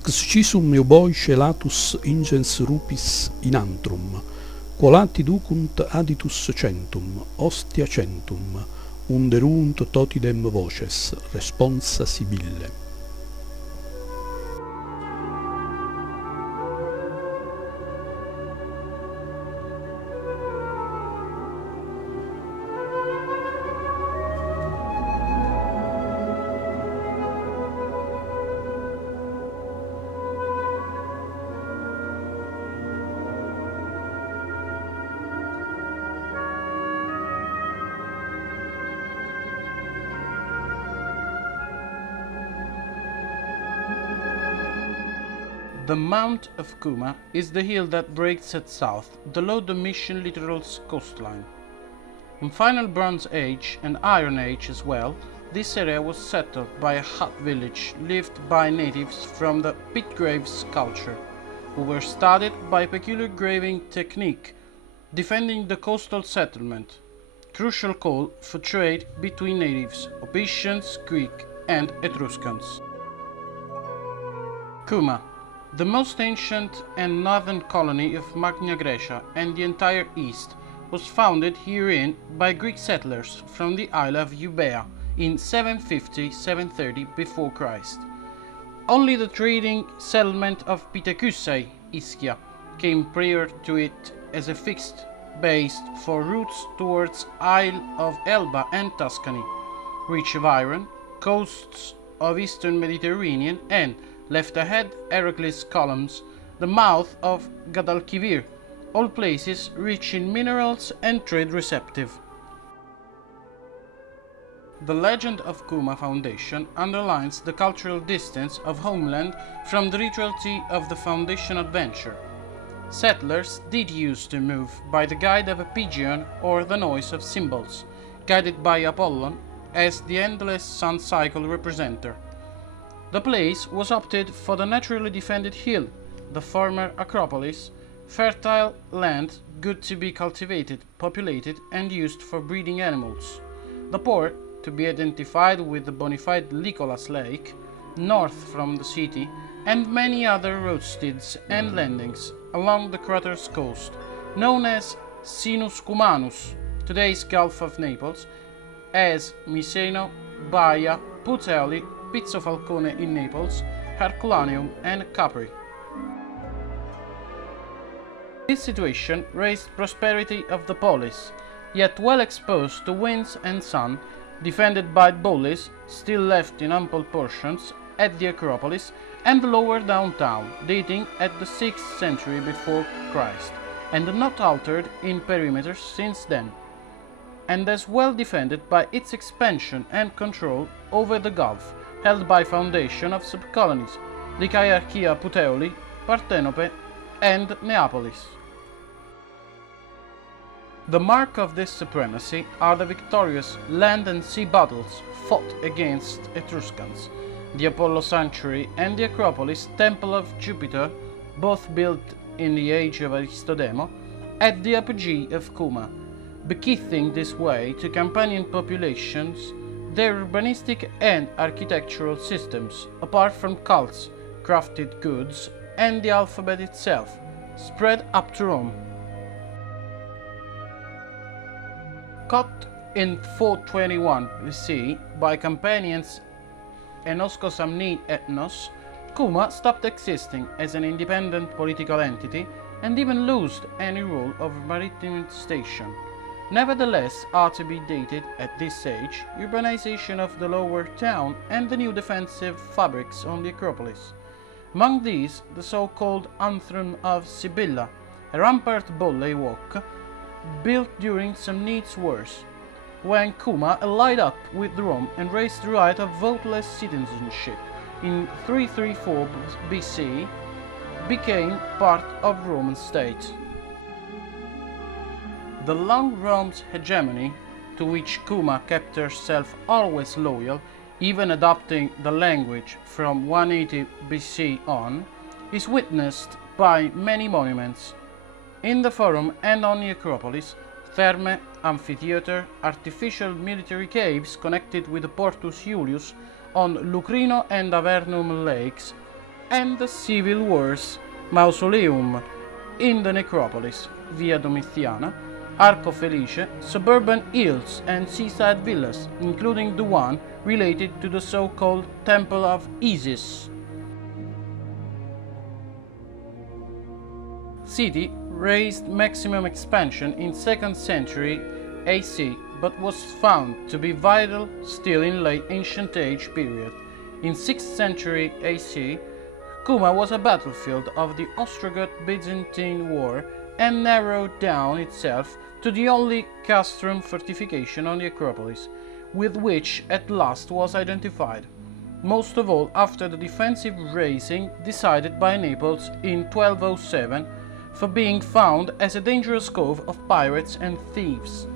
Excisum euboi celatus ingens rupis in antrum, quolati ducunt aditus centum, ostia centum, underunt totidem voces, responsa Sibille. The Mount of Cuma is the hill that breaks at south below the Mission littoral's coastline. In final Bronze Age and Iron Age as well, this area was settled by a hut village lived by natives from the pit graves culture, who were studied by peculiar graving technique, defending the coastal settlement, crucial call for trade between natives, Opetians, Greek and Etruscans. Cuma, the most ancient and northern colony of Magna Graecia and the entire East, was founded herein by Greek settlers from the Isle of Euboea in 750-730 before Christ. Only the trading settlement of Pithecusae, Ischia, came prior to it as a fixed base for routes towards Isle of Elba and Tuscany, rich of iron, coasts of eastern Mediterranean and, left ahead Heracles' columns, the mouth of Guadalquivir, all places rich in minerals and trade receptive. The legend of Cuma foundation underlines the cultural distance of homeland from the rituality of the foundation adventure. Settlers did used to move by the guide of a pigeon or the noise of cymbals, guided by Apollon as the endless sun cycle representer. The place was opted for the naturally defended hill, the former Acropolis, fertile land good to be cultivated, populated and used for breeding animals. The port, to be identified with the bonified Licolas Lake, north from the city, and many other roadsteads and landings along the crater's coast, known as Sinus Cumanus, today's Gulf of Naples, as Miseno, Baia, Puteoli, Pizzo Falcone in Naples, Herculaneum and Capri. This situation raised prosperity of the polis, yet well exposed to winds and sun, defended by bullies still left in ample portions at the Acropolis and the lower downtown, dating at the 6th century before Christ, and not altered in perimeter since then, and as well defended by its expansion and control over the Gulf, held by foundation of subcolonies, Lycaearchia Puteoli, Partenope and Neapolis. The mark of this supremacy are the victorious land and sea battles fought against Etruscans, the Apollo Sanctuary and the Acropolis Temple of Jupiter, both built in the age of Aristodemo, at the apogee of Cuma, bequeathing this way to companion populations their urbanistic and architectural systems, apart from cults, crafted goods, and the alphabet itself, spread up to Rome. Caught in 421 BC by companions Enoskos Amni Ethnos, Cuma stopped existing as an independent political entity and even lost any role of maritime station. Nevertheless, are to be dated at this age urbanization of the lower town and the new defensive fabrics on the Acropolis. Among these, the so-called Anthem of Sibylla, a rampart bolley walk built during Samnite's wars, when Cuma allied up with Rome and raised the right of voteless citizenship in 334 BC, became part of Roman state. The long Rome's hegemony, to which Cuma kept herself always loyal, even adopting the language from 180 BC on, is witnessed by many monuments. In the Forum and on the Acropolis, therme, amphitheater, artificial military caves connected with the Portus Iulius on Lucrino and Avernum lakes, and the Civil Wars mausoleum in the necropolis, Via Domiziana, Arco Felice, suburban hills and seaside villas, including the one related to the so-called Temple of Isis. City raised maximum expansion in 2nd century AC, but was found to be vital still in late ancient age period. In 6th century AC, Cuma was a battlefield of the Ostrogoth-Byzantine War and narrowed down itself to the only castrum fortification on the Acropolis, with which at last was identified, most of all after the defensive raising decided by Naples in 1207 for being found as a dangerous cove of pirates and thieves.